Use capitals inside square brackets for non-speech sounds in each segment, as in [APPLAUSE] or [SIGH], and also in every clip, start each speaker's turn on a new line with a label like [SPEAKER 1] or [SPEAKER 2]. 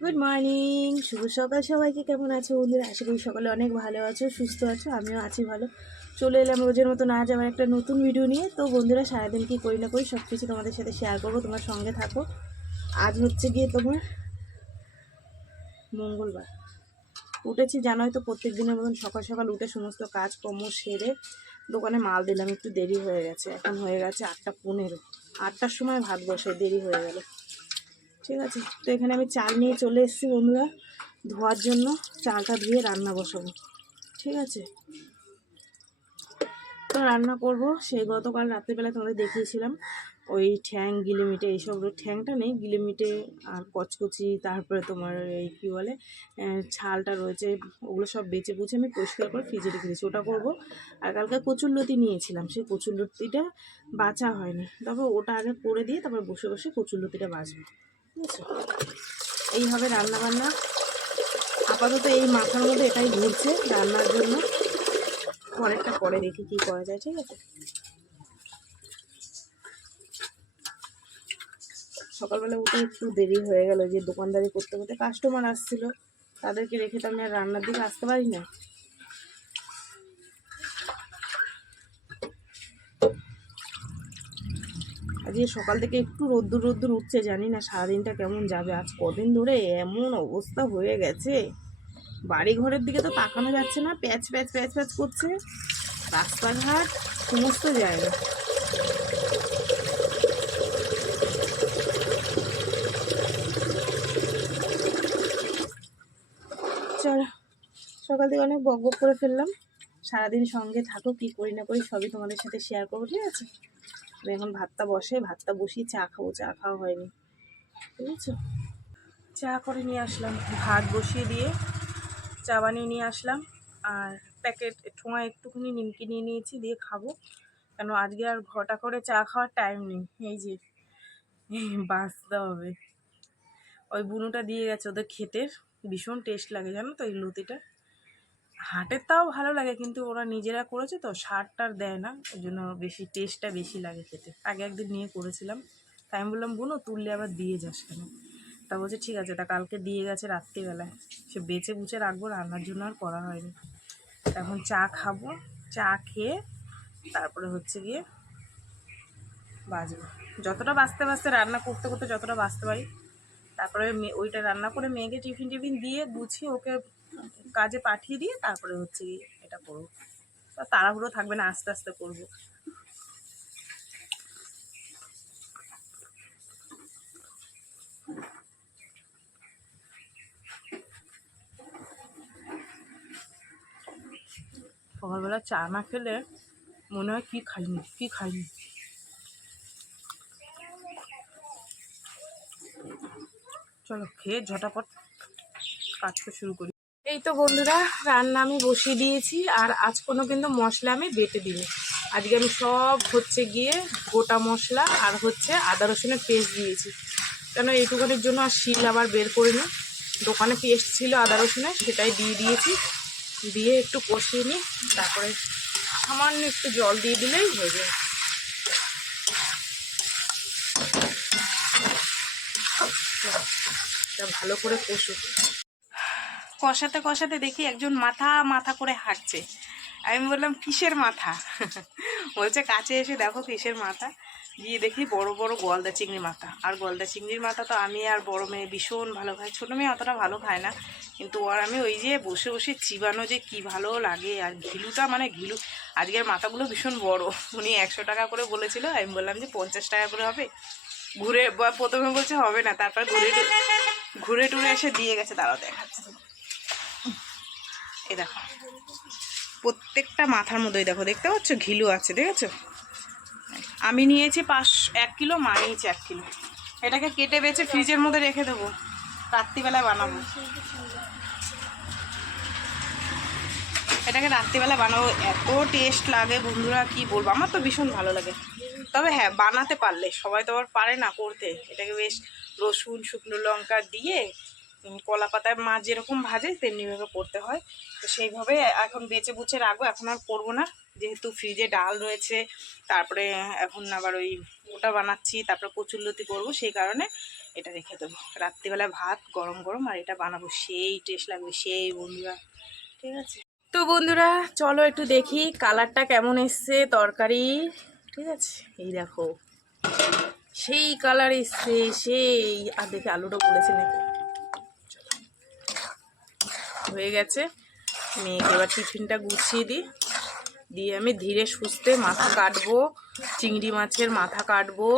[SPEAKER 1] Good morning শুভ সকাল সবাইকে। কেমন আছো বন্ধুরা? আশা করি সকালে অনেক ভালো আছো, সুস্থ আছো, আমিও আছি ভালো। চলে এলাম রোজের মতো না যাওয়ার একটা নতুন ভিডিও নিয়ে। তো বন্ধুরা, সারাদিন কি করি না করি সব কিছু তোমাদের সাথে শেয়ার করব, তোমার সঙ্গে থাকো। আজ হচ্ছে গিয়ে তোমার মঙ্গলবার। উঠেছি জানোই তো প্রত্যেক দিনের মতন সকাল সকাল উঠে সমস্ত কাজকর্ম সেরে দোকানে মাল দিলাম, একটু দেরি হয়ে গেছে। এখন হয়ে গেছে আটটা পনেরো। আটটার সময় ভাত বসে দেরি হয়ে গেল। ঠিক আছে? তো এখানে আমি চাল নিয়ে চলে এসেছি বন্ধুরা ধোয়ার জন্য। চালটা ধুয়ে রান্না বসাবো। ঠিক আছে? তো রান্না করব। সেই গতকাল রাত্রিবেলা তোমাদের দেখিয়েছিলাম। ওই ঠ্যাং, গিলিমিটে এইসব ঠ্যাংটা নেই। গিলিমিটে আর কচকচি, তারপরে তোমার এই কী বলে ছালটা রয়েছে, ওগুলো সব বেছে বুঝে আমি পরিষ্কার করে ফ্রিজে রেখে দিয়েছি। ওটা করব। আর কালকে কচুরলতি নিয়েছিলাম। সেই কচুরলতিটা বাছা হয়নি। তবে ওটা আগে করে দিয়ে তারপর বসে বসে কচুরলতিটা বুঝেছ এইভাবে রান্না বান্না আপাতত এই মাথার মধ্যে এটাই ঘুরছে রান্নার জন্য। পরেরটা পরে দেখি কি করা যায়, ঠিক আছে? সকালবেলা উঠে একটু দেরি হয়ে গেল যে দোকানদারি করতে করতে কাস্টমার আসছিল, তাদেরকে রেখে তো আমি আর রান্নার দিকে আসতে পারি না। আজকে সকাল থেকে একটু রোদ্দুর রোদ্দুর উঠছে, জানি না সারাদিনটা কেমন যাবে। আজ কদিন ধরে এমন অবস্থা হয়ে গেছে। বাড়ি ঘরের দিকে তো তাকানো যাচ্ছে না, প্যাচ প্যাচ প্যাচ প্যাচ করছে। রাস্তাঘাট সমস্ত জায়গা। চলো, সকাল থেকে অনেক বক বক করে ফেললাম। সারাদিন সঙ্গে থাকো, কি করি না করি সবই তোমাদের সাথে শেয়ার করব, ঠিক আছে? এখন ভাতটা বসে, ভাতটা বসিয়ে চা খাব, চা খাওয়া হয়নি, ঠিক আছে? চা করে নিয়ে আসলাম, ভাত বসিয়ে দিয়ে চা বানিয়ে নিয়ে আসলাম, আর প্যাকেট ঠোঁয়া একটুখানি নিমকি নিয়ে নিয়েছি, দিয়ে খাব। কেন আজকে আর ঘটা করে চা খাওয়ার টাইম নেই, এই যে বাঁচতে হবে। ওই বুনোটা দিয়ে গেছে, ওদের খেতে ভীষণ টেস্ট লাগে, জানো তো এই লতিটা? হাটের তাও ভালো লাগে, কিন্তু ওরা নিজেরা করেছে তো সারটার দেয় না, ওই জন্য বেশি টেস্টটা বেশি লাগে খেতে। আগে একদিন নিয়ে করেছিলাম, তাই আমি বললাম, বুনো, তুললে আবার দিয়ে যাস কেন? তা বলছে, ঠিক আছে, তা কালকে দিয়ে গেছে রাত্রিবেলায়। সে বেছে বুচে রাখব, রান্নার জন্য আর করা হয়নি। এখন চা খাব, চা খেয়ে তারপরে হচ্ছে গিয়ে বাজবো। যতটা বাঁচতে বাঁচতে রান্না করতে করতে যতটা বাঁচতে পারি, তারপরে ওইটা রান্না করে মেয়েকে টিফিন টিফিন দিয়ে গুছিয়ে ওকে কাজে পাঠিয়ে দিয়ে তারপরে হচ্ছে এটা করব। তাড়াহুড়ো থাকবে না, আস্তে আস্তে করব। সকালবেলা চা না খেলে মনে হয় কি খাইনি কি খাইনি? চলো খেয়ে ঝটাপট কাজটা শুরু করি। এই তো বন্ধুরা, রান্না আমি বসিয়ে দিয়েছি আর আজ কোনো কিন্তু মশলা আমি বেটে দিই আজকে আমি সব হচ্ছে গিয়ে গোটা মশলা আর হচ্ছে আদা রসুনের পেস্ট দিয়েছি। কেন এইটুখানির জন্য আর শিল আবার বের করিনি। দোকানে পেস্ট ছিল আদা রসুনের, সেটাই দিয়ে দিয়েছি। দিয়ে একটু কষিয়ে নিই, তারপরে সামান্য একটু জল দিয়ে দিলেই হয়ে যায় ভালো করে কষুক। কষাতে কষাতে দেখি একজন মাথা মাথা করে হাঁটছে। আমি বললাম, কিসের মাথা? [LAUGHS] বলছে, কাছে এসে দেখো কিসের মাথা। গিয়ে দেখি বড় বড় গলদা চিংড়ি মাথা। আর গলদা চিংড়ির মাথা তো আমি আর বড় মেয়ে ভীষণ ভালো খাই। ছোটো মেয়ে অতটা ভালো খায় না। কিন্তু আর আমি ওই যে বসে বসে চিবানো যে কি ভালো লাগে। আর ঘিলুটা মানে ঘিলু, আজকের মাথাগুলো ভীষণ বড়। উনি একশো টাকা করে বলেছিল। আমি বললাম যে, পঞ্চাশ টাকা করে হবে। ঘুরে প্রথমে বলছে হবে না। তারপর ঘুরে ঘুরে টুরে এসে দিয়ে গেছে। তারাও দেখাচ্ছে। এই দেখো। প্রত্যেকটা মাথার মধ্যেই দেখো, দেখতে পাচ্ছ? ঘিলু আছে, দেখেছ? আমি নিয়েছি পাঁচ, এক কিলো, মা নিয়েছি এক কিলো। এটাকে কেটে বেছে ফ্রিজের মধ্যে রেখে দেবো। রাত্রিবেলায় বানাবো। এটাকে রাত্রিবেলা বানাবো। এত টেস্ট লাগে, বন্ধুরা, কি বলব? আমার তো ভীষণ ভালো লাগে। তবে হ্যাঁ বানাতে পারলে, সবাই তো আবার পারে না করতে। এটাকে বেশ রসুন, শুকনো লঙ্কা দিয়ে কলা পাতায় মাছ যেরকম ভাজে তেমনিভাবে করতে হয়। তো সেইভাবে এখন বেছে বুছে রাখব। এখন আর করব না। যেহেতু ফ্রিজে ডাল রয়েছে, তারপরে এখন আবার ওই ওটা বানাচ্ছি, তারপরে কচুরলতি করব, সেই কারণে এটা রেখে দেবো। রাত্রিবেলা ভাত গরম গরম আর এটা বানাবো। সেই টেস্ট লাগবে, সেই বন্ধুরা। ঠিক আছে? তো বন্ধুরা, চলো একটু দেখি কালারটা কেমন এসছে তরকারি। ঠিক আছে? এই দেখো। সেই কালার এসছে, সেই। আর দেখি আলুটা বলেছে নাকি। হয়ে গেছে। মেয়েকে এবার টিফিনটা গুছিয়ে দিই। দিয়ে আমি ধীরে সুস্থে মাথা কাটবো, চিংড়ি মাছের মাথা কাটবো,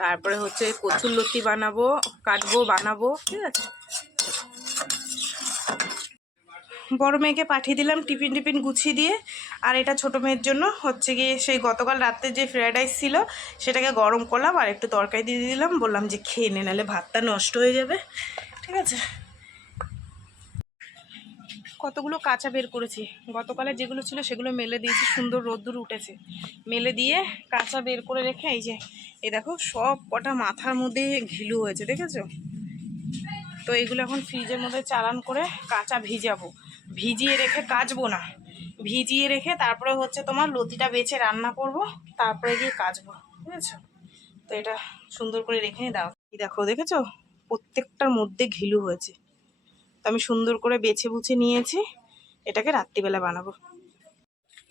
[SPEAKER 1] তারপরে হচ্ছে কচুর লতি বানাবো, কাটবো, বানাবো, ঠিক আছে? বড় মেয়েকে পাঠিয়ে দিলাম টিফিন টিফিন গুছিয়ে দিয়ে। আর এটা ছোট মেয়ের জন্য হচ্ছে গিয়ে সেই গতকাল রাতে যে ফ্রায়েড রাইস ছিল, সেটাকে গরম করলাম আর একটু তরকারি দিয়ে দিলাম। বললাম যে খেয়ে নে, নাহলে ভাতটা নষ্ট হয়ে যাবে। ঠিক আছে? কতগুলো কাঁচা বের করেছি। গতকালে যেগুলো ছিল সেগুলো মেলে দিয়েছি, সুন্দর রোদ্দুর উঠেছে। মেলে দিয়ে কাঁচা বের করে রেখে এই যে, এই দেখো সব কটা মাথার মধ্যে ঘিলু হয়েছে, দেখেছ? তো এগুলো এখন ফ্রিজের মধ্যে চালান করে কাঁচা ভিজাবো। ভিজিয়ে রেখে কাচবো না। ভিজিয়ে রেখে তারপরে হচ্ছে তোমার লতিটা বেছে রান্না করব, তারপরে গিয়ে কাচবো, বুঝেছ? তো এটা সুন্দর করে রেখে দাও। দেখো, দেখেছ? প্রত্যেকটার মধ্যে ঘিলু হয়েছে। তো আমি সুন্দর করে বেছে বুছে নিয়েছি। এটাকে রাত্রিবেলা বানাবো।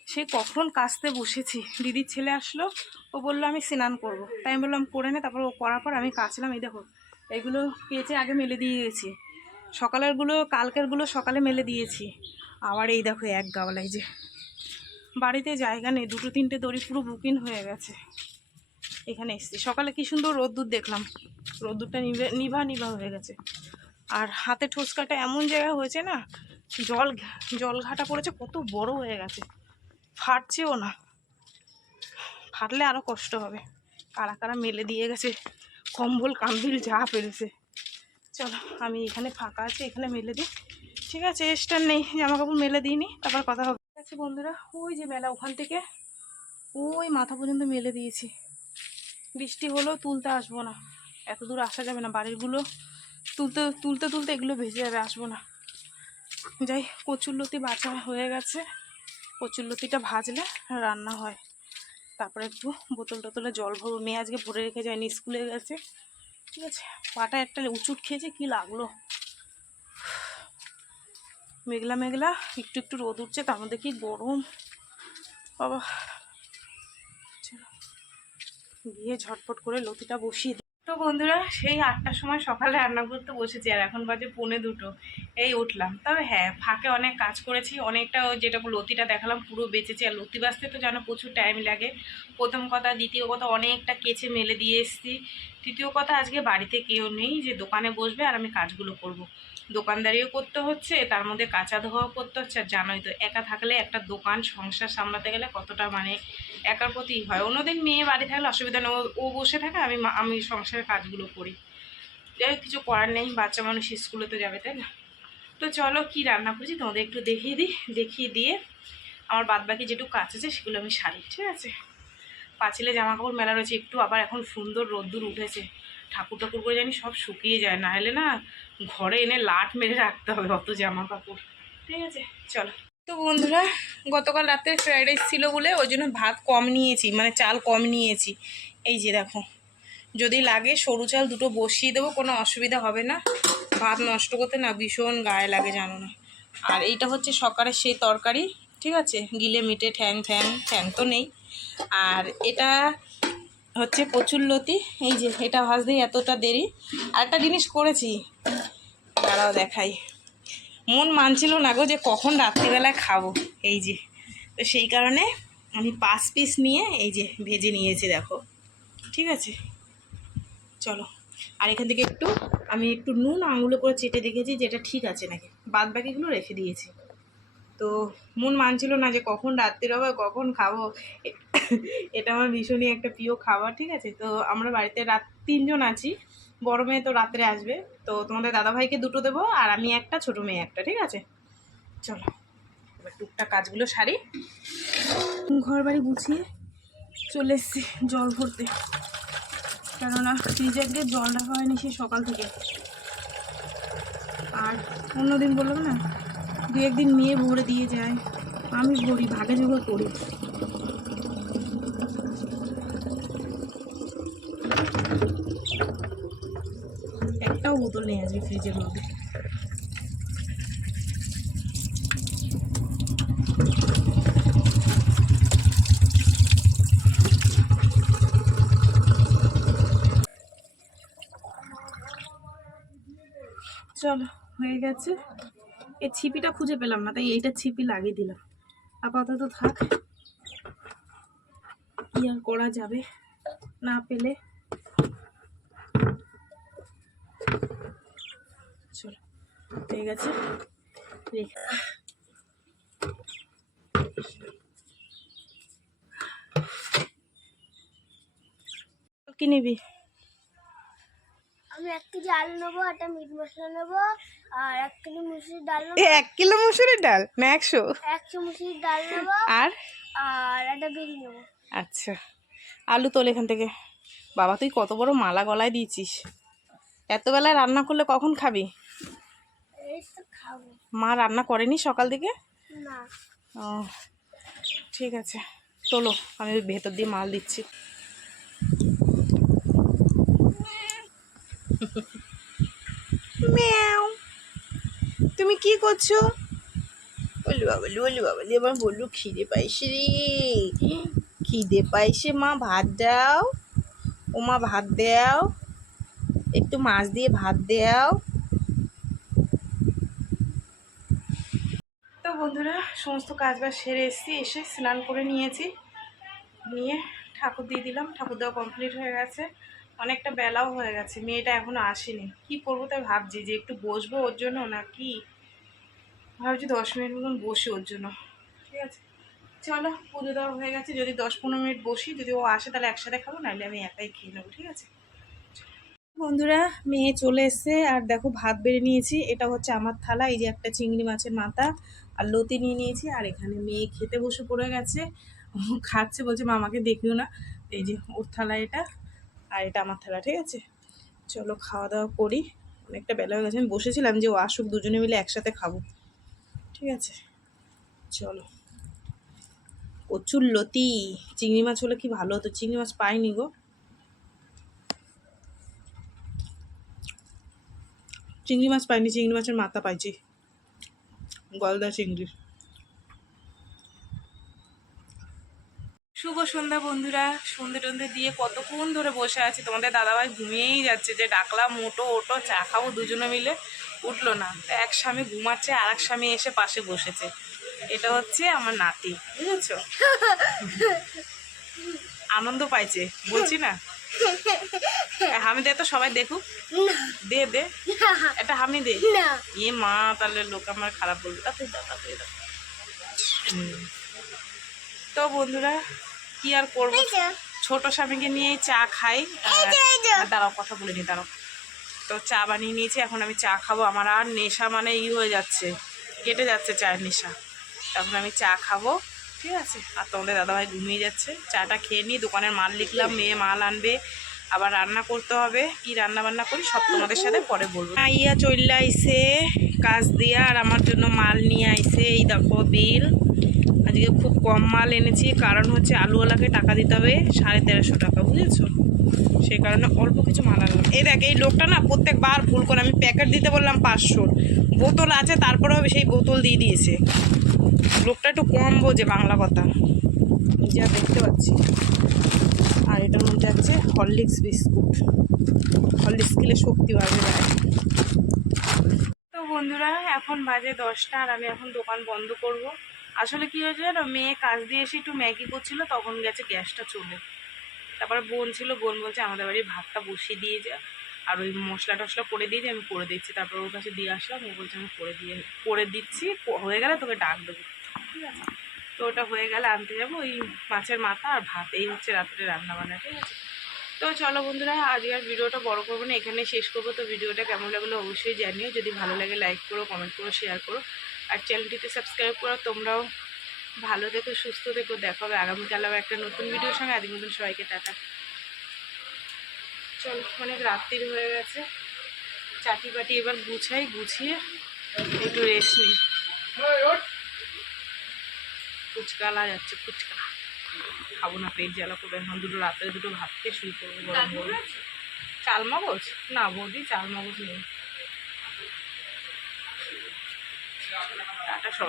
[SPEAKER 1] সে কখন কাচতে বসেছি। দিদির ছেলে আসলো, ও বলল, আমি স্নান করব। তাই আমি বললাম, করে নে। তারপর ও করার পর আমি কাচলাম, এই দেখো, এগুলো কেচে আগে মেলে দিয়ে গেছি। সকালেরগুলো, কালকেরগুলো সকালে মেলে দিয়েছি। আবার এই দেখো, এক গাওয়ালাই যে। বাড়িতে জায়গা নেই, দুটো তিনটে দড়ি পুরো বুকিং হয়ে গেছে। এখানে এসছি। সকালে কি সুন্দর রোদ্দুর দেখলাম। রোদ্দুরটা নিভা নিভা হয়ে গেছে। আর হাতে ঠোসকাটা এমন জায়গায় হয়েছে না, জল জল ঘাটা পড়েছে, কত বড় হয়ে গেছে। ফাটছেও না। ফাটলে আরও কষ্ট হবে। কারা কারা মেলে দিয়ে গেছে, কম্বল কাম্বিল যা পেরেছে। চলো, আমি এখানে ফাঁকা আছে, এখানে মেলে দিই। ঠিক আছে এস্টার নেই জামা কাপড় মেলে দিইনি, তারপর কথা হবে। ঠিক আছে বন্ধুরা, ওই যে মেলা ওখান থেকে, ওই মাথা পর্যন্ত মেলে দিয়েছি। বৃষ্টি হলেও তুলতে আসব না। এত দূর আসা যাবে না বাড়িরগুলো তুলতে তুলতে তুলতে এগুলো ভেজে যাবে, আসব না। যাই কচুরলতি বাছা হয়ে গেছে। কচুরলতিটা ভাজলে রান্না হয়। তারপরে একটু বোতল টোতলে জল ভরবো। মেয়ে আজকে ভরে রেখে যায়নি, স্কুলে গেছে। ঠিক আছে, পাটা একটা উঁচুট খেয়েছে, কি লাগল? মেঘলা মেঘলা, একটু একটু রোদ উঠছে, তার মধ্যে কি গরম? বাবা গিয়ে ঝটপট করে লতিটা বসিয়ে তো বন্ধুরা সেই আটটার সময় সকালে রান্না করতে বসেছি আর এখন বাজে পৌনে দুটো। এই উঠলাম। তবে হ্যাঁ ফাঁকে অনেক কাজ করেছি, অনেকটা যেটা লতিটা দেখালাম, পুরো বেঁচেছি। আর লতি বাঁচতে তো জানো প্রচুর টাইম লাগে। প্রথম কথা, দ্বিতীয় কথা, অনেকটা কেচে মেলে দিয়ে এসছি। তৃতীয় কথা, আজকে বাড়িতে কেউ নেই যে দোকানে বসবে আর আমি কাজগুলো করব। দোকানদারিও করতে হচ্ছে, তার মধ্যে কাঁচা ধোয়াও করতে হচ্ছে। আর জানোই তো, একা থাকলে একটা দোকান সংসার সামলাতে গেলে কতটা মানে একার প্রতি হয়। অন্যদিন মেয়ে বাড়ি থাকলে অসুবিধা নেই, ও- বসে থাকে, আমি আমি সংসারের কাজগুলো করি। যাই কিছু করার নেই, বাচ্চা মানুষ স্কুলে তো যাবে, তাই না? তো চলো কি রান্না করছি তোমাদের একটু দেখিয়ে দিই, দেখিয়ে দিয়ে আমার বাদ বাকি যেটুকু কাজ আছে সেগুলো আমি সারি, ঠিক আছে? পাঁচিলে জামা কাপড় মেলা রয়েছে, একটু আবার এখন সুন্দর রোদ্দুর উঠেছে। ঠাকুর ঠাকুর করে জানি সব শুকিয়ে যায় না হলে না ঘরে এনে লাট মেরে রাখতে হবে অত জামা কাপড় ঠিক আছে? চলো। তো বন্ধুরা, গতকাল রাতে ফ্রাইড রাইস ছিল বলে ওই জন্য ভাত কম নিয়েছি মানে চাল কম নিয়েছি। এই যে দেখো, যদি লাগে সরু চাল দুটো বসিয়ে দেবো, কোনো অসুবিধা হবে না। ভাত নষ্ট করতে না ভীষণ গায়ে লাগে, জানো না। আর এইটা হচ্ছে সকালের সেই তরকারি, ঠিক আছে? গিলে মিটে ঠ্যাং ঠ্যাং ঠ্যাং তো নেই। আর এটা হচ্ছে প্রচুর লতি, এই যে এটা ভাজতেই এতটা দেরি। আর একটা জিনিস করেছি তারাও দেখাই। মন মানছিল না গো যে কখন রাত্রিবেলায় খাব, এই যে। তো সেই কারণে আমি পাঁচ পিস নিয়ে এই যে ভেজে নিয়েছি, দেখো। ঠিক আছে? চলো। আর এখান থেকে একটু আমি একটু নুন আঙুলে করে চেটে দেখেছি যেটা ঠিক আছে নাকি। বাদ বাকিগুলো রেখে দিয়েছি। তো মন মানছিল না যে কখন রাত্রির হবে, কখন খাব। এটা আমার ভীষণই একটা প্রিয় খাবার, ঠিক আছে? তো আমরা বাড়িতে রাত তিনজন আছি। বড় মেয়ে তো রাত্রে আসবে। তো তোমাদের দাদাভাইকে দুটো দেবো আর আমি একটা, ছোটো মেয়ে একটা, ঠিক আছে? চলো, এবার টুকটাক কাজগুলো সারি। ঘর বাড়ি গুছিয়ে চলে এসছি জল ভরতে। কেননা ফ্রিজে দিয়ে জল রাখা হয়নি সে সকাল থেকে। আর অন্যদিন বললাম না, দু একদিন মেয়ে ভরে দিয়ে যায়, আমি ভরি, ভাগে যোগে করি। একটাও বোতল নিয়ে আজকে ফ্রিজের মধ্যে। চলো, হয়ে গেছে। এই ছিপিটা খুঁজে পেলাম না, তাই এইটা ছিপি লাগিয়ে দিলাম। আপাতত থাক, কি আর করা যাবে না পেলে। চলো, হয়ে গেছে। কি নিবি?
[SPEAKER 2] আমি এক কেজি আলু নেব একটা মিট মশলা নেব আর এক কেজি মুসুরির ডাল নেব।
[SPEAKER 1] এক কিলো মুসুরির ডাল? না একশো?
[SPEAKER 2] একশো মুসুরির ডাল নেব
[SPEAKER 1] আর?
[SPEAKER 2] আর একটা বিড়ি নেব।
[SPEAKER 1] আচ্ছা। আলু তোল এখান থেকে। বাবা তুই কত বড় মালা গলায় দিয়েছিস। এত বেলায় রান্না করলে কখন খাবি? মা রান্না করেনি সকাল দিকে
[SPEAKER 2] না।
[SPEAKER 1] ও ঠিক আছে। চলো আমি ভেতর দিয়ে মাল দিচ্ছি। ম্যাও। তুমি কি করছ? বলু বাবলি বলু বাবলি আমার বললু, খিদে পাইছে রে। খিদে পাইছে, মা, ভাত দাও। ও মা, ভাত দাও। একটু মাছ দিয়ে ভাত দাও। তো বন্ধুরা, সমস্ত কাজ বাজ সেরে এসেছি, এসে স্নান করে নিয়েছি। নিয়ে ঠাকুর দিয়ে দিলাম, ঠাকুর দেওয়া কমপ্লিট হয়ে গেছে। অনেকটা বেলাও হয়ে গেছে, মেয়েটা এখনও আসেনি। কি করব তাই ভাবছি যে একটু বসবো ওর জন্য না কি ভাবছি দশ মিনিট মতন বসি ওর জন্য। ঠিক আছে। চলো, পুজো দেওয়া হয়ে গেছে। যদি দশ পনেরো মিনিট বসি, যদি ও আসে তাহলে একসাথে খাব, নাহলে আমি একাই খেয়ে নেব, ঠিক আছে? বন্ধুরা, মেয়ে চলে এসছে, আর দেখো ভাত বেড়ে নিয়েছি। এটা হচ্ছে আমার থালা, এই যে একটা চিংড়ি মাছের মাথা, আর লতি নিয়ে নিয়েছি, আর এখানে মেয়ে খেতে বসে পড়ে গেছে। খাচ্ছে বলছে, মামাকে দেখিও না। এই যে ওর থালা এটা। আর এটা আমার থালা, ঠিক আছে? চলো খাওয়া দাওয়া করি। অনেকটা বেলা হয়ে গেছে, আমি বসেছিলাম যে ও আসুক, দুজনে মিলে একসাথে খাব। ঠিক আছে? চলো। প্রচুর লতি। চিংড়ি মাছ হলে কি ভালো হতো? চিংড়ি মাছ পাইনি গো। চিংড়ি মাছ পাইনি, চিংড়ি মাছের মাথা পাইছি। গলদা চিংড়ির। শুভ সন্ধ্যা বন্ধুরা। সন্ধে টন্ধে দিয়ে কতক্ষণ ধরে বসে আছি? তোমাদের দাদাভাই ঘুমিয়েই যাচ্ছে যে ডাকলাম মোটো ওটো চা খাব দুজনে মিলে। উঠল না। এক স্বামী ঘুমাচ্ছে আর এক স্বামী এসে পাশে বসেছে। এটা হচ্ছে আমার নাতি বুঝেছ? আনন্দ পাইছে বলছি না? হামি দে তো সবাই দেখুক। দে দে। এটা হামি দে এ মা তাহলে লোক আমার খারাপ বলবে। তাতে দাও তো বন্ধুরা কি আর করব? ছোট স্বামীকে নিয়ে চা খাই। দাঁড়াও কথা বলে নি দাঁড়াও। তো চা বানিয়ে নিয়েছি এখন আমি চা খাব। আমার আর নেশা মানে ই হয়ে যাচ্ছে কেটে যাচ্ছে চায়ের নেশা। তখন আমি চা খাব ঠিক আছে? আর তোমাদের দাদাভাই ঘুমিয়ে যাচ্ছে। চাটা খেয়ে নিই দোকানের মাল লিখলাম মেয়ে মাল আনবে আবার রান্না করতে হবে। কি রান্না বান্না করি সব তোমাদের সাথে পরে বলব। ইয়া চললে আইসে কাজ দিয়া আর আমার জন্য মাল নিয়ে আইসে এই দেখো বিল। আজকে খুব কম মাল এনেছি, কারণ হচ্ছে আলুওয়ালাকে টাকা দিতে হবে সাড়ে তেরোশো টাকা, বুঝেছ? সেই কারণে অল্প কিছু মাল আনলাম। এই দেখ, এই লোকটা না প্রত্যেকবার ভুল করে, আমি প্যাকেট দিতে বললাম পাঁচশোর বোতল আছে তারপরেও সেই বোতল দিয়ে দিয়েছে। লোকটা একটু কম বোঝে বাংলা কথা। যা দেখতে পাচ্ছি। আর এটার মধ্যে আছে হরলিক্স বিস্কুট। হরলিক্স খেলে শক্তি বাড়বে। তো বন্ধুরা, এখন বাজে দশটা, আর আমি এখন দোকান বন্ধ করব। আসলে কি হয়েছে জানো? মেয়ে কাজ দিয়ে এসে একটু ম্যাগি করছিল, তখন গেছে গ্যাসটা চলে। তারপরে বোন ছিল, বোন বলছে, আমাদের বাড়ির ভাতটা বসিয়ে দিয়ে যা। আর ওই মশলা টশলা করে দিয়ে আমি করে দিচ্ছি। তারপর ওর কাছে দিয়ে আসলাম, ও বলছে, আমি করে দিয়ে, করে দিচ্ছি হয়ে গেলে তোকে ডাক দেবো। ঠিক আছে। তো ওটা হয়ে গেলে আনতে যাব ওই মাছের মাথা আর ভাত, এই হচ্ছে রাত্রে রান্না বান্না ঠিক আছে? তো চলো বন্ধুরা, আজকে আর ভিডিওটা বড় করব না এখানে শেষ করব। তো ভিডিওটা কেমন লাগল অবশ্যই জানিও। যদি ভালো লাগে লাইক করো কমেন্ট করো শেয়ার করো। আর চ্যানেলটিতে সাবস্ক্রাইব করো তোমরাও ভালো থেকো সুস্থ থেকো দেখা হবে আগামীকাল আবার একটা নতুন ভিডিওর সঙ্গে। আদি মতন সবাইকে টাটা। চল অনেক রাত্রির হয়ে গেছে। চাটি বাটি এবার গুছাই গুছিয়ে একটু রেস্ট নিই। ফুচকা লা যাচ্ছে ফুচকা। খাব না পেট জ্বালা করবে এখন দুটো রাত্রে দুটো ভাত খেয়ে শুয়ে পড়ব গরম গরম। চালমগজ? না বৌদি চালমগজ নেই। টাটা সব